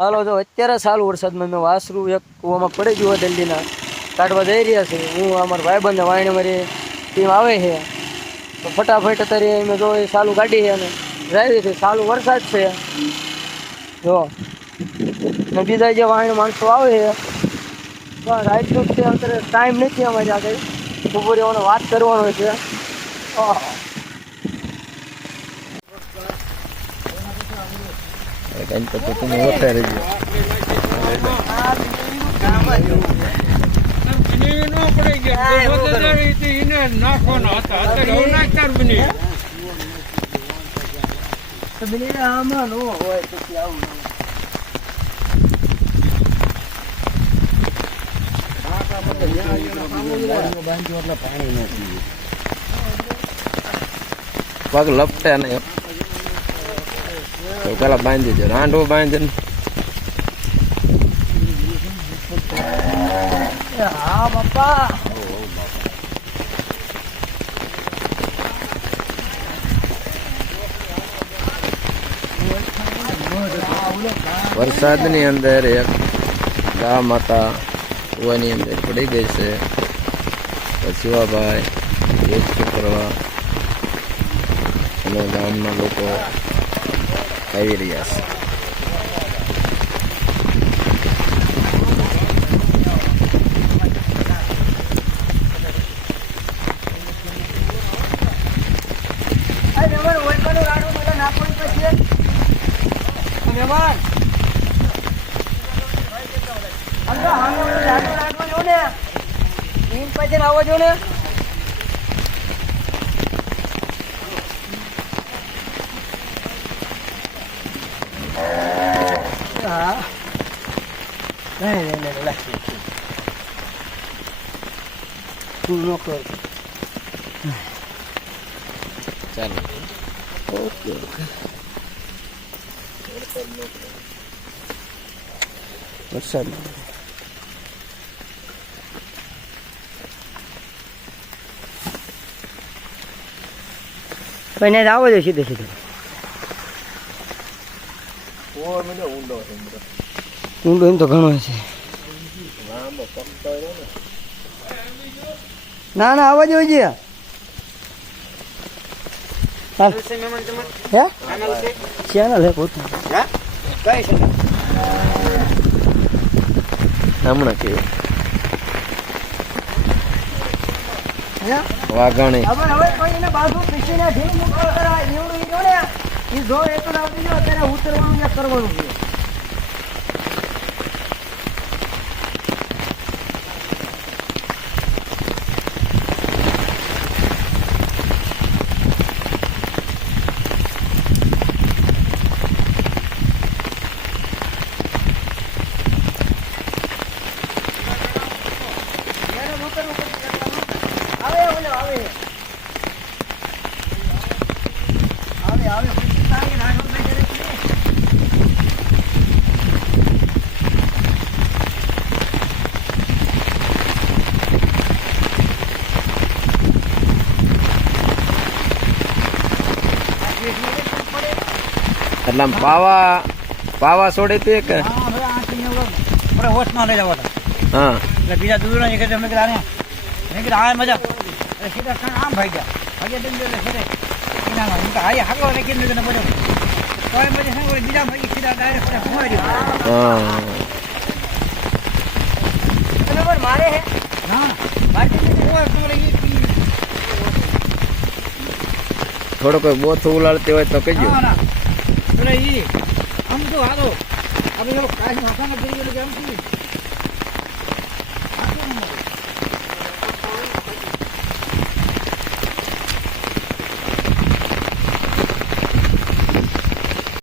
હાલો જો અત્યારે સારું વરસાદમાં મેં વાસરું એક કૂવામાં પડી ગયું હોય દિલ્હીના કાઢવા જઈ રહ્યા છે. હું અમારા ભાઈબંધને વાણી મારી ટીમ આવે છે તો ફટાફટ અત્યારે મેં જો એ સાલું કાઢી છે અને જાય છે. સાલું વરસાદ છે જો ને બીજા જે વાણી માણસો આવે છે બસ આટલું જ છે. અત્યારે ટાઈમ નથી અમારી આગળ બપોરે એવાનો વાત કરવાનો છે. ગણપતિ તમે વધારે ગયો આમાં ન હોય પછી આવું પગ લપટે નહીં તો પેલા બાંધી દો રાંડો બાંધી હા બાપા વરસાદની અંદર એક ગા માતા કૂવાની અંદર પડી ગઈ છે. શિવાભાઈ રેસ્ક્યુ કરવા અને ગામના લોકો આવી રહ્યા છે. આવો જો ને હા નહીં તું નો કર ચાલો ઓકે ઓકે વરસાદ પણ આવો જો સીધે સીધે ઊંડો એમ તો ઘણો છે. ના ના આવવા જોઈએ હે ચેનલ હે પોતું હમણાં કેવું વાઘાણી હવે કોઈ એને બાજુ પીસીને ઢીલ મૂકો કરાય એવડું ઈ જો ને ઈ જો એક જ આવતી જો અત્યારે ઉતરવાનું ને કરવાનું છે. એટલે આમ પાવા છોડે તે કે હોશ ના લઈ જવા હા એટલે બીજા દૂર ના કે અમે કીધા મેં કીધા આ મજા એટલે સીધા આમ ભાઈ ગયા એટલે ફરે એનામાં હાઈ હાગો ને કેમ ને બધું તો એમ પછી શું બીજા ભાઈ સીધા ડાયરેક્ટ ફરે ઘુમાઈ હા બરાબર મારે હે હા મારી હોય તમારે થોડો કોઈ બોથું ઉલાડતી હોય તો કહેજો. ના એટલે ઈ આમ તો હાલો આપણે કાંઈ હસાના કરી ગયેલું કે આમ